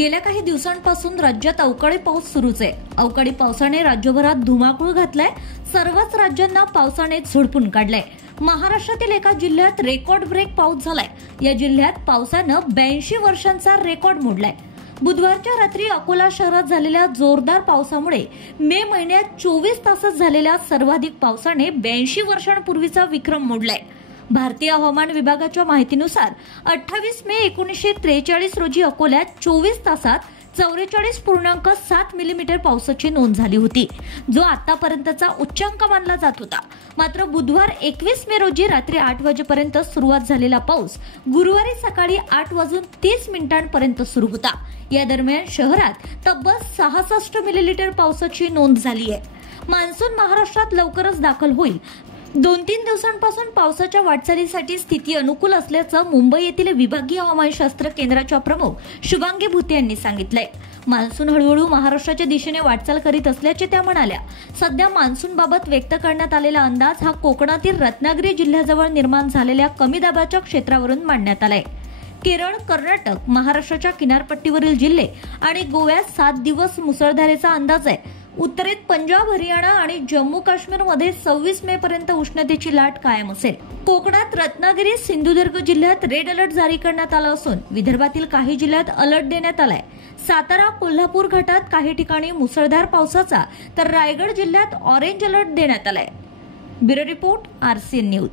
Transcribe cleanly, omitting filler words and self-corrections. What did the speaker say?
गेल्या काही दिवसांपासून राज्यात अवकाळी पाऊस सुरूच आहे। अवकाळी पावसाने राज्यभरात धुमाकूळ घातलाय। सर्वच राज्यांना पावसाने झोडपून काढलंय। महाराष्ट्रातील एका जिल्ह्यात रेकॉर्ड ब्रेक पाऊस झालाय। या जिल्ह्यात पावसानं 82 वर्षांचा रेकॉर्ड मोडलाय। बुधवारच्या रात्री अकोला शहरात झालेल्या जोरदार पावसामुळे मे महिन्यात 24 तासात झालेल्या सर्वाधिक पावसाने 82 वर्षांपूर्वीचा विक्रम मोडलाय। भारतीय हवामान विभागाच्या माहितीनुसार 28 मे 1943 रोजी अकोल्यात 24 तासात 44.7 मिलीमीटर पावसाची नोंद झाली होती, जो आतापर्यंतचा उच्चांक मानला जात होता। मात्र बुधवार 21 मे रोजी रात्री 8 वाजेपर्यंत सुरुवात झालेला पाऊस गुरुवारी सकाळी 8:30 सुरू होता। या दरम्यान शहरात तब्बल 66 मिलीलीटर पावसाची नोंद झाली आहे। मान्सून महाराष्ट्रात लवकरच दाखल होईल। 2-3 दिवसांपासून पावसाच्या वाटचालीसाठी स्थिती अनुकूल असल्याचं मुंबई येथील विभागीय हवामानशास्त्र केंद्राच्या प्रमुख शुभांगी भुते यांनी सांगितलंय। मान्सून हळूहळू महाराष्ट्राच्या दिशेने वाटचाल करीत असल्याचे त्या म्हणाल्या। सध्या मान्सूनबाबत व्यक्त करण्यात आलेला अंदाज हा कोकणातील रत्नागिरी जिल्ह्याजवळ निर्माण झालेल्या कमी दाबाच्या क्षेत्रावरून मांडण्यात आलाय। केरळ, कर्नाटक, महाराष्ट्राच्या किनारपट्टीवरील जिल्हे आणि गोव्यात 7 दिवस मुसळधारेचा अंदाज आहे। उत्तरेत पंजाब, हरियाणा आणि जम्मू काश्मीरमध्ये 26 मे पर्यंत उष्णतेची लाट कायम असेल। कोकणात रत्नागिरी, सिंधुदुर्ग जिल्ह्यात रेड अलर्ट जारी करण्यात आला असून विदर्भातील काही जिल्ह्यात अलर्ट देण्यात आलाय। सातारा, कोल्हापूर घाटात काही ठिकाणी मुसळधार पावसाचा तर रायगड जिल्ह्यात ऑरेंज अलर्ट देण्यात आलाय। Bureau report, RCN news.